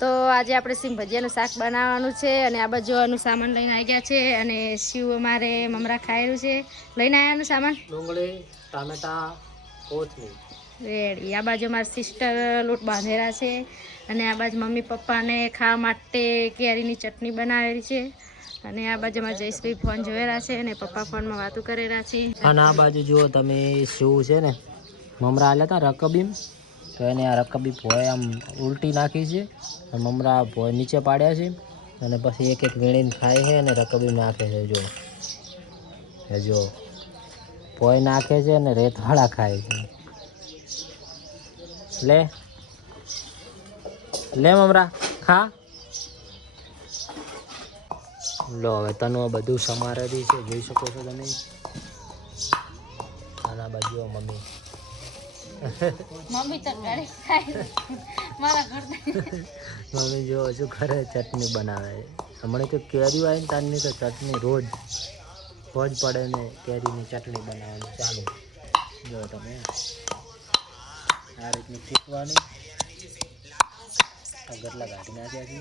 તો આજે આપણે સિંગ ભજીયાનું શાક બનાવવાનું છે અને આ બાજુનું સામાન લઈને આવી ગયા છે અને શિવ અમારે મમરા ખાયેલું છે. લઈને આવ્યાનું સામાન ડુંગળી, ટામેટા, કોથમીર રેડી. આ બાજુ મારા સિસ્ટર લોટ બાંધેલા છે અને આ બાજુ મમ્મી પપ્પાને ખાવા માટે કેરીની ચટણી બનાવેલી છે અને આ બાજુમાં જયેશભાઈ ફોન જોયેલા છે અને પપ્પા ફોનમાં વાતો કરેલા છે. અને આ બાજુ જુઓ તમે શું છે ને મમરા આલ્યા હતા રકબીમ, તો એને આ રકબી ભોય આમ ઉલટી નાખી છે અને મમરા ભોય નીચે પાડ્યા છે અને પછી એક એક વીણીને ખાય છે અને રકબી નાખે છે. જો ભોય નાખે છે અને રેતવાળા ખાય છે. લે લે મમરા ખા. લો હવે તનું બધું સમારેલી છે, જોઈ શકો છો તમે. આના બાજુ મમ્મી મમ્મી તો ઘરે ખાય મારા ઘર મમ્મી જો શું કરે, ચટણી બનાવે. હમણાં તો કેરી આવી ને તારની તો ચટણી રોજ પડે ને કેરીની ચટણી બનાવવાની ચાલુ. જો તમે આ રીતની કૂટવાની, આ ગટલા કાઢી નાખ્યા છે,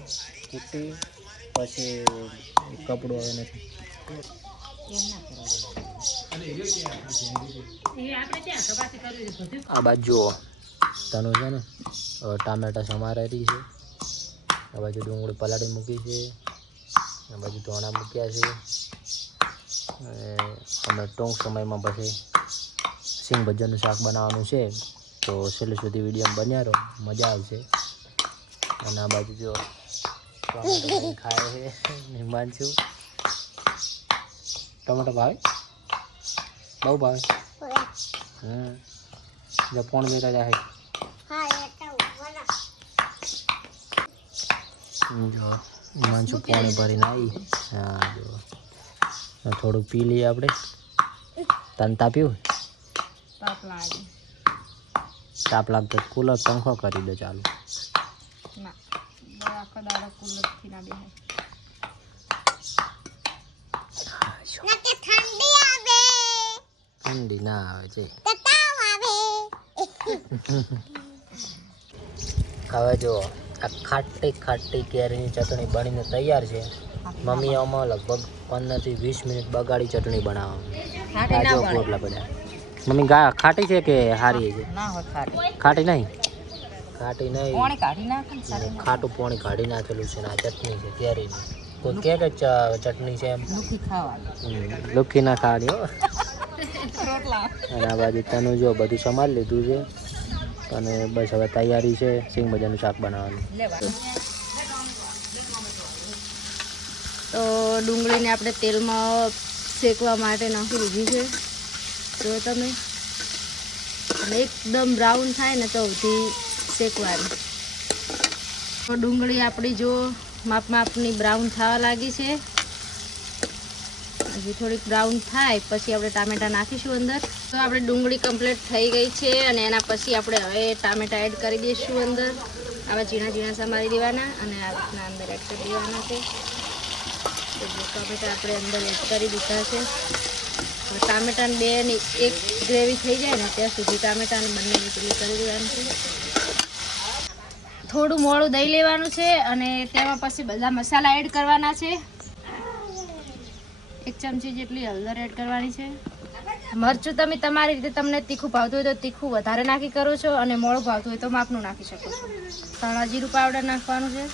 કૂટી પછી કપડું આવે નથી. આ બાજુ જુઓ તનું છે ને ટામેટા સમારેલી છે, આ બાજુ ડુંગળી પલાળી મૂકી છે, આ બાજુ ધોણા મૂક્યા છે અને અમે ટૂંક સમયમાં પછી સિંગ ભજીયાનું શાક બનાવવાનું છે, તો છેલ્લે સુધી વિડીયો બન્યા રહો, મજા આવશે. અને આ બાજુ જો ટમેટો ખાય છે હિમાંશુ. ટમેટો ભાવે? બહુ ભાવે. જો પોણ બેટા જાય. જો હિમાંશુ પોણી ભરીને આવી. હા જો થોડું પી લઈએ આપણે. તનતા પીવું? તાપ લાગતો કુલર પંખો કરી દો ચાલુ. ઠંડી ના આવે છે. હવે જો આ ખાટી કેરીની ચટણી બનીને તૈયાર છે. મમ્મી આમાં લગભગ 15 થી 20 મિનિટ બગાડી ચટણી બનાવવામાં. પોટલા બધા મમ્મી ખાટી છે કે હારી છે? ખાટી નહીં, ખાટી નહીં, ખાટું પોણી કાઢી નાખેલું છે ને આ ચટણી છે કેરીની. કોઈ કે ચટણી છે એમ લુખી ના ખાવાની હો. અને આ બાજુ તનું જો બધું સંભાળી લીધું છે અને બસ હવે તૈયારી છે સિંગ ભજીયાનું શાક બનાવવાની. તો ડુંગળીને આપણે તેલમાં શેકવા માટે નાખી દીધી છે. જો તમે એકદમ બ્રાઉન થાય ને તો સુધી શેકવાની. તો ડુંગળી આપણી જો માપની બ્રાઉન થવા લાગી છે. હજી થોડીક બ્રાઉન થાય પછી આપણે ટામેટા નાખીશું અંદર. તો આપણે ડુંગળી કમ્પ્લીટ થઈ ગઈ છે અને એના પછી આપણે હવે ટામેટા એડ કરી દઈશું અંદર. આવા ઝીણા સમારી દેવાના અને આ રીતના અંદર એડ કરી દેવાના છે. તો ટામેટા આપણે અંદર એડ કરી દીધા છે. ટામેટાને બેની એક ગ્રેવી થઈ જાય ને ત્યાં સુધી ટામેટાને બંને પેલી કરી દેવાનું છે. થોડું મોળું દહીં લેવાનું છે અને તેમાં પછી બધા મસાલા એડ કરવાના છે. 1 ચમચી જેટલી હળદર એડ કરવાની છે. મરચું તમે તમારી રીતે, તમને તીખું ભાવતું હોય તો તીખું વધારે નાખી કરો છો અને મોળું ભાવતું હોય તો માપનું નાખી શકો છો. ધાણા જીરું પાવડર નાખવાનું છે.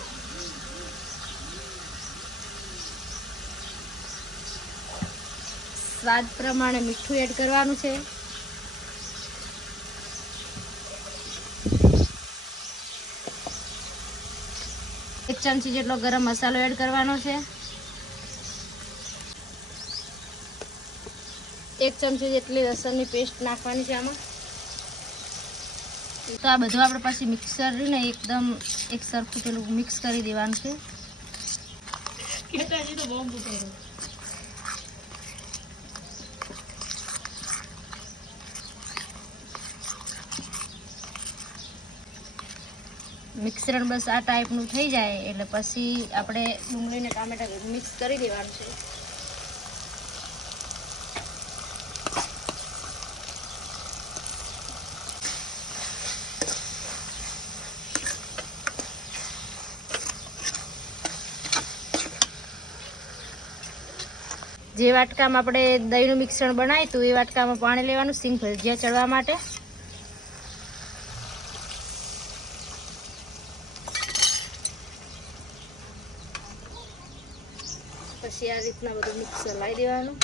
સ્વાદ પ્રમાણે મીઠું એડ કરવાનું છે. એક ચમચી જેટલો ગરમ મસાલો એડ કરવાનો છે. 1 ચમચી જેટલી લસણની પેસ્ટ નાખવાની છે આમાં. તો આ બધું આપણે પછી મિક્સર ને એકદમ એક સરખું પેલું મિક્સ કરી દેવાનું છે. મિક્સર બસ આ ટાઈપનું થઈ જાય એટલે પછી આપણે ડુંગળીને ટામેટા મિક્સ કરી દેવાનું છે. જે વાટકામાં આપણે દહીંનું મિશ્રણ બનાવ્યું હતું એ વાટકામાં પાણી લેવાનું સિંગ ભજીયા ચડવા માટે. પછી આ રીતના બધું મિક્સ લાવી દેવાનું.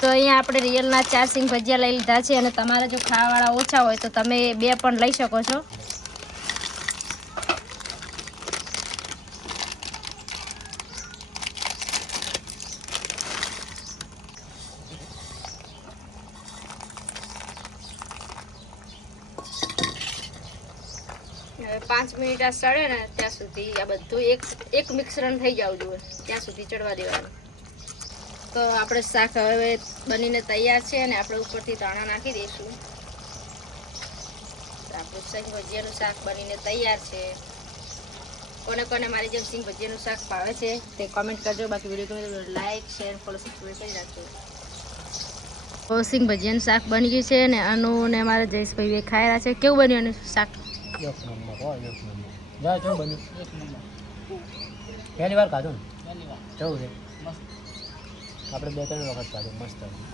તો અહીંયા આપણે રિયલના 4 સિંગ ભજીયા લઈ લીધા છે અને તમારે જો ખાવાવાળા ઓછા હોય તો તમે 2 પણ લઈ શકો છો. હવે 5 મિનિટ આ સળે ને ત્યાં સુધી આ બધું એક મિશ્રણ થઈ જવું જોઈએ ત્યાં સુધી ચડવા દેવાનું. તો આપણે શાક હવે બનીને તૈયાર છે અને આપણે ઉપરથી ધાણા નાખી દઈશું. આપણું સિંગ ભજીયાનું શાક બનીને તૈયાર છે. કોને કોને મારી જેમ સિંગ ભજીયાનું શાક ભાવે છે તે કોમેન્ટ કરજો. બાકી વિડીયો ગમે તો લાઈક શેર ફોલો સબસ્ક્રાઈબ કરી રાખજો. તો સિંગ ભજીયાનું શાક બની ગયું છે ને અનુ ને અમારા જયેશભાઈ બે ખાઈ રહ્યા છે. કેવું બન્યું એનું શાક? એક નંબર હો, એક નંબર. જા ચો બન્યું એક નંબર. પહેલી વાર ખાધું ને? કેવું છે? આપણે 2-3 વખત ખાધું, મસ્ત હતું.